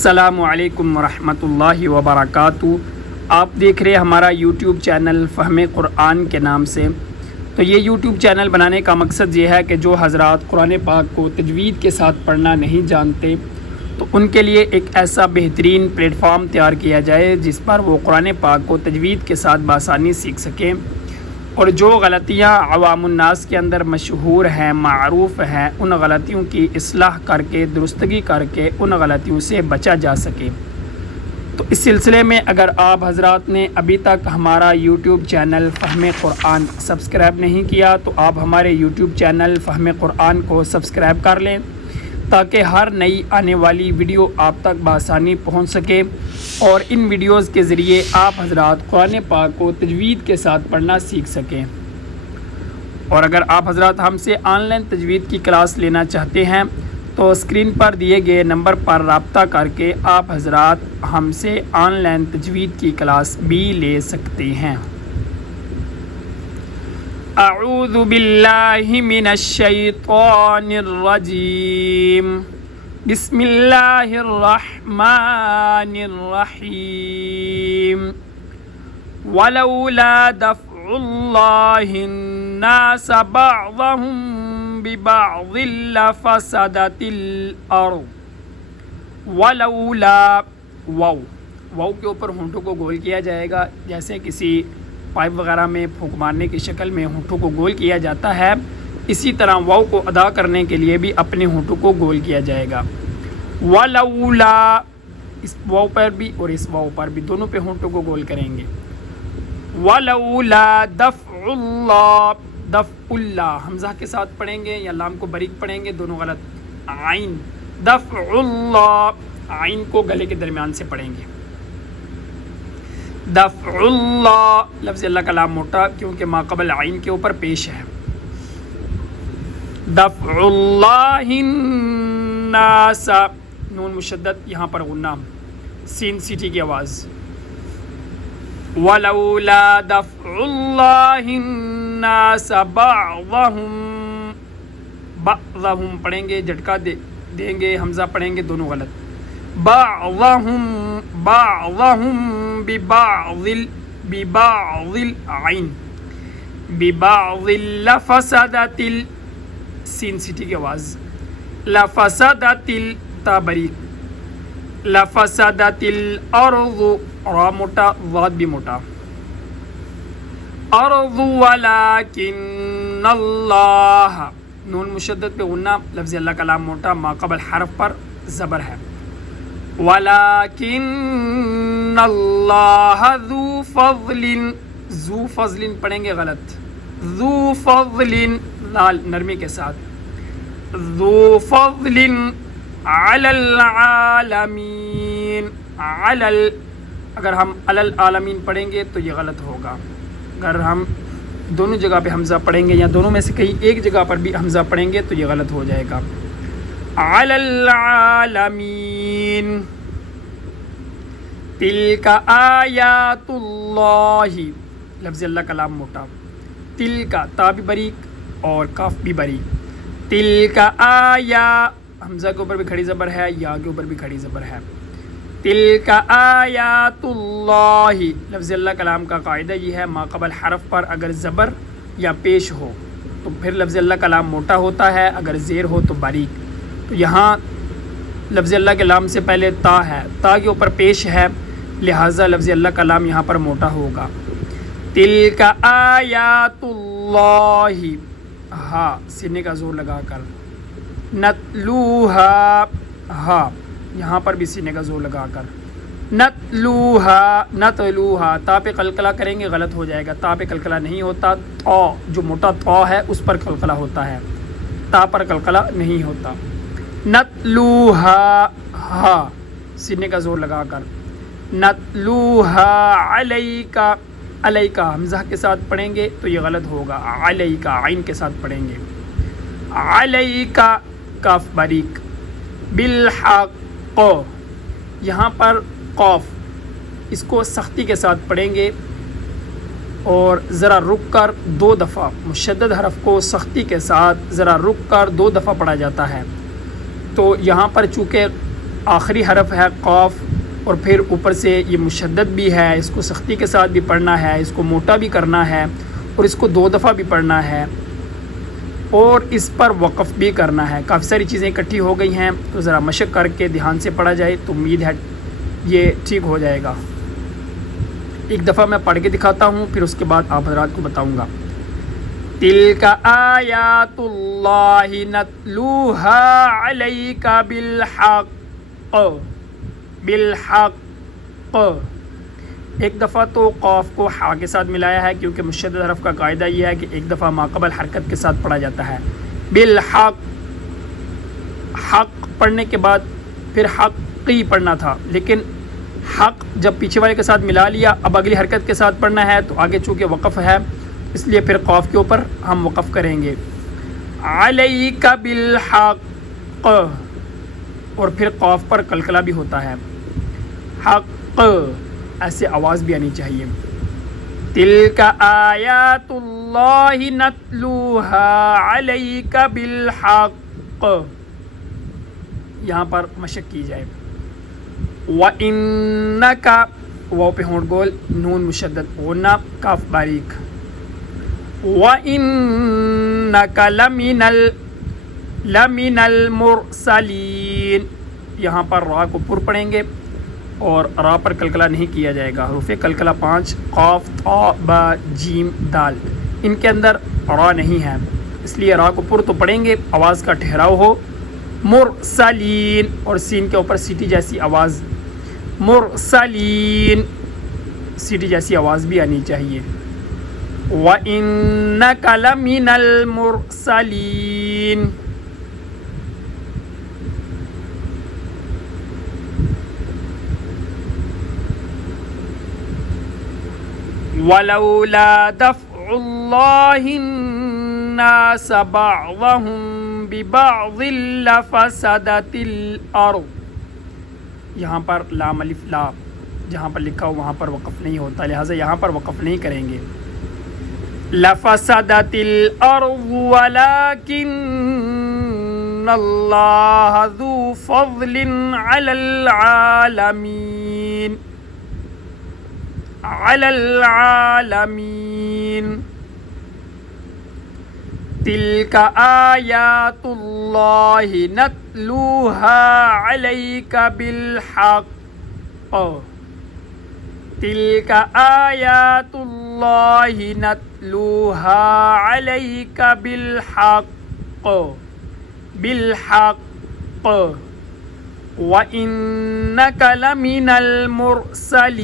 السلام علیکم ورحمۃ اللہ وبرکاتہ۔ آپ دیکھ رہے ہیں ہمارا یوٹیوب چینل فہم قرآن کے نام سے۔ تو یہ یوٹیوب چینل بنانے کا مقصد یہ ہے کہ جو حضرات قرآن پاک کو تجوید کے ساتھ پڑھنا نہیں جانتے تو ان کے لیے ایک ایسا بہترین پلیٹ فارم تیار کیا جائے جس پر وہ قرآن پاک کو تجوید کے ساتھ بآسانی سیکھ سکیں، اور جو غلطیاں عوام الناس کے اندر مشہور ہیں، معروف ہیں، ان غلطیوں کی اصلاح کر کے، درستگی کر کے ان غلطیوں سے بچا جا سکے۔ تو اس سلسلے میں اگر آپ حضرات نے ابھی تک ہمارا یوٹیوب چینل فہم قرآن سبسکرائب نہیں کیا تو آپ ہمارے یوٹیوب چینل فہم قرآن کو سبسکرائب کر لیں تاکہ ہر نئی آنے والی ویڈیو آپ تک بآسانی پہنچ سکے، اور ان ویڈیوز کے ذریعے آپ حضرات قرآن پاک کو تجوید کے ساتھ پڑھنا سیکھ سکیں۔ اور اگر آپ حضرات ہم سے آن لائن تجوید کی کلاس لینا چاہتے ہیں تو اسکرین پر دیے گئے نمبر پر رابطہ کر کے آپ حضرات ہم سے آن لائن تجوید کی کلاس بھی لے سکتے ہیں۔ اعوذ باللہ من الشیطان الرجیم، بسم اللہ الرحمن الرحیم، ولولا دفع اللہ الناس بعضهم ببعض لفسدت الارض، ولولا واو کے اوپر ہونٹوں کو گول کیا جائے گا، جیسے کسی پائپ وغیرہ میں پھونک مارنے کی شکل میں ہونٹوں کو گول کیا جاتا ہے، اسی طرح واو کو ادا کرنے کے لیے بھی اپنے ہونٹوں کو گول کیا جائے گا۔ ولولا، اس واو پر بھی اور اس واو پر بھی دونوں پہ ہونٹوں کو گول کریں گے۔ ولولا دفع اللہ، دفع اللہ حمزہ کے ساتھ پڑھیں گے یا لام کو باریک پڑھیں گے، دونوں غلط۔ عین، دفع اللہ، عین کو گلے کے درمیان سے پڑھیں گے۔ دفع اللہ، لفظ اللہ کا لام موٹا کیونکہ ما قبل عین کے اوپر پیش ہے۔ دفع اللہ الناس، نون مشدد یہاں پر غنہ، سین سیٹی کی آواز۔ ولولا دفع اللہ الناس بعضهم پڑھیں گے، جھٹکا دیں گے، حمزہ پڑھیں گے، دونوں غلط۔ بعضهم ببعض عین، ببعض لفسدت سین سیٹی کی آواز، لفسدت تا باریک، لفسدت الارض، را موٹا، ضاد بھی موٹا، ارض ولکن اللہ، نون مشدد پہ غنہ، لفظ اللہ کا لام موٹا، ما قبل حرف پر زبر ہے۔ ولکن اللہ ذو فضل، ذو فضل پڑھیں گے غلط، ذو فضل لال نرمی کے ساتھ، ذو فضل علی العالمین، اگر ہم علی العالمین پڑھیں گے تو یہ غلط ہوگا۔ اگر ہم دونوں جگہ پہ حمزہ پڑھیں گے یا دونوں میں سے کہیں ایک جگہ پر بھی حمزہ پڑھیں گے تو یہ غلط ہو جائے گا۔ علی العالمین، تلک آیات اللہ، لفظ اللہ کا لام موٹا، تل کا تا بھی باریک اور کاف بھی باریک، تل کا آیا، حمزہ کے اوپر بھی کھڑی زبر ہے، یا کے اوپر بھی کھڑی زبر ہے۔ تل کا آیات اللہ، لفظ اللہ کلام کا قاعدہ یہ ہے ما قبل حرف پر اگر زبر یا پیش ہو تو پھر لفظ اللہ کلام موٹا ہوتا ہے، اگر زیر ہو تو باریک۔ تو یہاں لفظ اللہ کے لام سے پہلے تا ہے، تا کے اوپر پیش ہے، لہٰذا لفظ اللہ کا لام یہاں پر موٹا ہوگا۔ تلک آیات اللہ، ہاں سینے کا زور لگا کر، نتلوہا، ہاں یہاں پر بھی سینے کا زور لگا کر، نتلوہا، نتلوہا، تا پہ قلقلہ کریں گے غلط ہو جائے گا، تا پہ قلقلہ نہیں ہوتا، تا جو موٹا تا ہے اس پر قلقلہ ہوتا ہے، تا پر قلقلہ نہیں ہوتا۔ نتلوہا، ہاں سینے کا زور لگا کر، نتلوہا علیکا، علیکا حمزہ کے ساتھ پڑھیں گے تو یہ غلط ہوگا، علیکا عین کے ساتھ پڑھیں گے، علیکا کاف باریک، بالحق، یہاں پر قوف اس کو سختی کے ساتھ پڑھیں گے اور ذرا رک کر 2 دفعہ، مشدد حرف کو سختی کے ساتھ ذرا رک کر 2 دفعہ پڑھا جاتا ہے۔ تو یہاں پر چونکہ آخری حرف ہے قاف، اور پھر اوپر سے یہ مشدد بھی ہے، اس کو سختی کے ساتھ بھی پڑھنا ہے، اس کو موٹا بھی کرنا ہے، اور اس کو 2 دفعہ بھی پڑھنا ہے، اور اس پر وقف بھی کرنا ہے۔ کافی ساری چیزیں اکٹھی ہو گئی ہیں، تو ذرا مشق کر کے دھیان سے پڑھا جائے تو امید ہے یہ ٹھیک ہو جائے گا۔ ایک دفعہ میں پڑھ کے دکھاتا ہوں، پھر اس کے بعد آپ حضرات کو بتاؤں گا۔ تلک آیات اللہ نتلوہا علیک بالحق، بالحق۔ ایک دفعہ تو قاف کو حا کے ساتھ ملایا ہے، کیونکہ مشدد حرف کا قاعدہ یہ ہے کہ ایک دفعہ ماقبل حرکت کے ساتھ پڑھا جاتا ہے۔ بالحق، حق پڑھنے کے بعد پھر حقی پڑھنا تھا، لیکن حق جب پیچھے والے کے ساتھ ملا لیا، اب اگلی حرکت کے ساتھ پڑھنا ہے، تو آگے چونکہ وقف ہے اس لیے پھر قاف کے اوپر ہم وقف کریں گے۔ علیک بالحق، اور پھر قاف پر قلقلہ بھی ہوتا ہے، حق، ایسے آواز بھی آنی چاہیے۔ تلک آیات اللہ نتلوہا علیک بالحق، یہاں پر مشق کی جائے۔ وَإِنَّكَ، واو پہ ہونٹ گول، نون مشدد، غنہ، کاف باریک۔ وَإِنَّكَ لَمِنَ الْمُرْسَلِينَ، یہاں پر را کو پر پڑھیں گے اور را پر قلقلہ نہیں کیا جائے گا۔ حروف قلقلہ 5 قاف، طا، با، جیم، دال، ان کے اندر را نہیں ہے، اس لیے را کو پر تو پڑھیں گے، آواز کا ٹھہراؤ ہو۔ مرسلین، اور سین کے اوپر سیٹی جیسی آواز، مرسلین، سیٹی جیسی آواز بھی آنی چاہیے۔ وَإِنَّكَ لَمِنَ الْمُرْسَلِينَ، وَلَوْلَا دَفْعُ اللَّهِ النَّاسَ بَعْضَهُمْ بِبَعْضٍ لَفَسَدَتِ الْأَرْضُ، یہاں پر لام الف لا جہاں پر لکھا ہو وہاں پر وقف نہیں ہوتا، لہٰذا یہاں پر وقف نہیں کریں گے۔ لَفَسَدَتِ الْأَرْضُ وَلَكِنَّ اللَّهَ ذُو فَضْلٍ عَلَى الْعَالَمِينَ، عَلَى الْعَالَمِينَ۔ تِلْكَ آیات اللہ نتلوہا علیک بالحق، تِلْكَ آیات اللہ نتلوہا علیک بالحق، بالحق۔ وَإِنَّكَ لَمِنَ الْمُرْسَلِينَ،